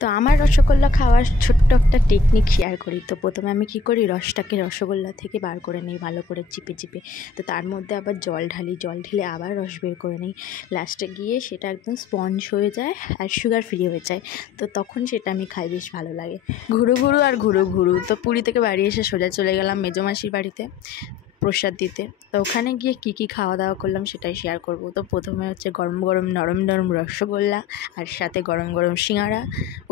তো আমার রসগোল্লা খাওয়ার ছোট্ট একটা টেকনিক শেয়ার করি। তো প্রথমে আমি কী করি, রসটাকে রসগোল্লা থেকে বার করে নিই ভালো করে চিপে চিপে। তো তার মধ্যে আবার জল ঢেলে আবার রস বের করে নিই। লাস্টে গিয়ে সেটা একদম স্পঞ্জ হয়ে যায় আর সুগার ফ্রি হয়ে যায়। তো তখন সেটা আমি খাই, বেশ ভালো লাগে। ঘুরু তো পুরী থেকে বাড়ি এসে সোজা চলে গেলাম মেজোমাসির বাড়িতে প্রসাদ দিতে। তো ওখানে গিয়ে কী খাওয়া দাওয়া করলাম সেটাই শেয়ার করব। তো প্রথমে হচ্ছে গরম গরম নরম নরম রসগোল্লা আর সাথে গরম গরম সিঙাড়া।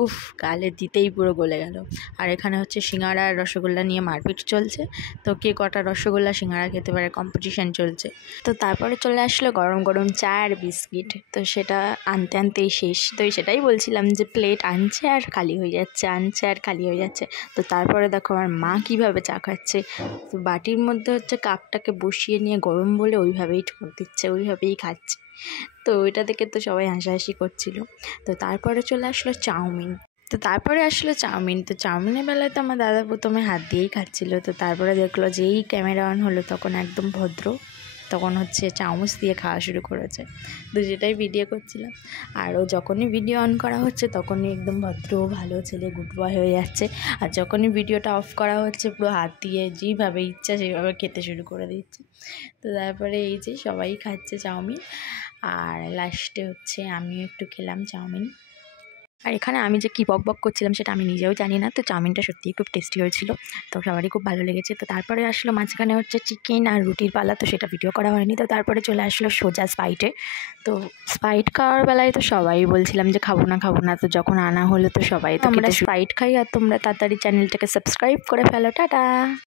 উফ, গালে দিতেই পুরো গলে গেল। আর এখানে হচ্ছে সিঙাড়া আর রসগোল্লা নিয়ে মারপিট চলছে। তো কে কটা রসগোল্লা সিঙাড়া খেতে পারে কম্পিটিশান চলছে। তো তারপরে চলে আসলো গরম গরম চা আর বিস্কিট। তো সেটা আনতেই শেষ। তো সেটাই বলছিলাম যে প্লেট আনছে আর খালি হয়ে যাচ্ছে। তো তারপরে দেখো আমার মা কীভাবে চা খাচ্ছে। তো বাটির মধ্যে হচ্ছে কাপটাকে বসিয়ে নিয়ে গরম বলে ওইভাবেই ঠোক দিচ্ছে, ওইভাবেই খাচ্ছে। তো ওইটা দেখে তো সবাই হাসাহাসি করছিল। তো তারপরে চলে আসলো চাউমিন। তো চাউমিনের বেলায় তো আমার দাদা প্রথমে হাত দিয়েই খাচ্ছিল। তো তারপরে দেখলো যেই ক্যামেরা অন হলো তখন একদম ভদ্র, তখন হচ্ছে চামচ দিয়ে খাওয়া শুরু করেছে। তো যেটাই ভিডিও করছিলাম। আর ও যখনই ভিডিও অন করা হচ্ছে তখনই একদম ভদ্র ভালো ছেলে গুড বয় হয়ে যাচ্ছে। আর যখনই ভিডিওটা অফ করা হচ্ছে পুরো হাত দিয়ে যেইভাবে ইচ্ছা সেইভাবে খেতে শুরু করে দিচ্ছে। তো তারপরে এই যে সবাই খাচ্ছে চাউমিন, আর লাস্টে হচ্ছে আমিও একটু খেলাম চাউমিন। আর এখানে আমি যে কী বক করছিলাম সেটা আমি নিজেও জানি না। তো চাউমিনটা সত্যিই খুব টেস্টি হয়েছিল, তো সবারই খুব ভালো লেগেছে। তো তারপরে আসলো মাঝখানে হচ্ছে চিকেন আর রুটির পালা, তো সেটা ভিডিও করা হয়নি। তো তারপরে চলে আসলো সোজা স্পাইটে। তো স্পাইট খাওয়ার বেলায় তো সবাই বলছিলাম যে খাবো না। তো যখন আনা হলো তো সবাই তো আমরা স্পাইট খাই। আর তোমরা তাড়াতাড়ি চ্যানেলটাকে সাবস্ক্রাইব করে ফেলো। টাটা।